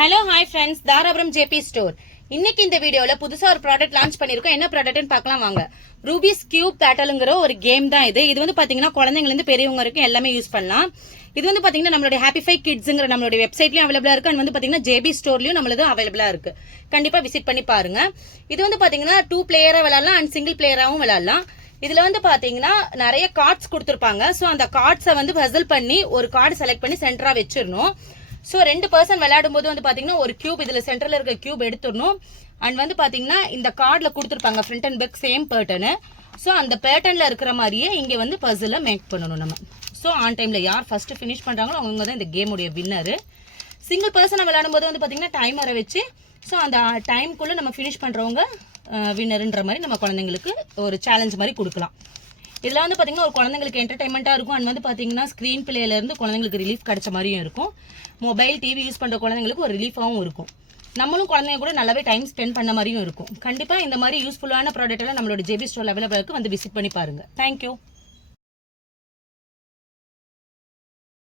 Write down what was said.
Hello hi friends, Dharapuram JP store. இன்னைக்கு இந்த வீடியோல புதுசா ஒரு ப்ராடக்ட் லான்ச் பண்ணிருக்கோம். என்ன ப்ராடக்ட்னு பார்க்கலாம் வாங்க. ரூபிஸ் கியூப் பேட்டலுங்கிற ஒரு கேம் தான் இது. இது வந்து பாத்தீங்கன்னா குழந்தைங்க இருந்து பெரியவங்க வரைக்கும் எல்லாமே யூஸ் பண்ணலாம். இது வந்து பாத்தீங்கன்னா நம்மளுடைய ஹாப்பிஃபை கிட்ஸ்ங்கிற நம்மளுடைய வெப்சைட்லயும் அவைலபிளா இருக்கு. அண்ட் வந்து பாத்தீங்கன்னா ஜேபி ஸ்டோர்லயும் நம்மளது அவைலபிளா இருக்கு. கண்டிப்பா விசிட் பண்ணி பாருங்க. இது வந்து பாத்தீங்கன்னா 2 பிளேயரா விளையாடலாம் அண்ட் சிங்கிள் பிளேயராவும் விளையாடலாம். இதுல வந்து பாத்தீங்கன்னா நிறைய கார்ட்ஸ் கொடுத்திருப்பாங்க. சோ அந்த கார்ட்ஸை வந்து பசில் பண்ணி ஒரு கார்டு செலக்ட் பண்ணி சென்டரா வச்சிடணும். ஸோ 2 பர்சன் விளையாடும் போது வந்து பாத்தீங்கன்னா ஒரு கியூப் இதுல சென்டர்ல இருக்க கியூப் எடுத்துடணும். அண்ட் வந்து பாத்தீங்கன்னா இந்த கார்டுல கொடுத்துருப்பாங்க ஃப்ரண்ட் அண்ட் பேக் சேம் பேட்டர்னு. ஸோ அந்த பேட்டர்ன்ல இருக்கிற மாதிரியே இங்க வந்து பசில மேக் பண்ணணும் நம்ம. ஸோ ஆன் டைம்ல யார் ஃபர்ஸ்ட் ஃபினிஷ் பண்றாங்களோ அவங்க தான் இந்த கேமுடைய வின்னர். சிங்கிள் பர்சனை விளையாடும் போது வந்து பாத்தீங்கன்னா டைமரை வச்சு ஸோ அந்த டைம்குள்ள நம்ம ஃபினிஷ் பண்றவங்க வின்னர்ன்ற மாதிரி நம்ம குழந்தைங்களுக்கு ஒரு சேலஞ்ச் மாதிரி கொடுக்கலாம். இதுல வந்து பாத்தீங்கன்னா ஒரு குழந்தைங்களுக்கு என்டர்டைன்மெண்டா இருக்கும். அண்ட் வந்து பாத்தீங்கன்னா ஸ்கிரீன் பிளேல இருந்து குழந்தைங்களுக்கு ரிலீஃப் கிடைச்ச மாதிரியும் இருக்கும். மொபைல் டிவி யூஸ் பண்ற குழந்தைங்களுக்கு ஒரு ரிலீஃபாவும் இருக்கும். நம்மளும் குழந்தைங்க கூட நல்லாவே டைம் ஸ்பெண்ட் பண்ண மாதிரியும் இருக்கும். கண்டிப்பா இந்த மாதிரி யூஸ்ஃபுல்லான ப்ராடக்ட் எல்லாம் நம்மளோட ஜேபி ஸ்டோர்ல அவைலபிளா இருக்கு. வந்து விசிட் பண்ணி பாருங்க. தேங்க்யூ.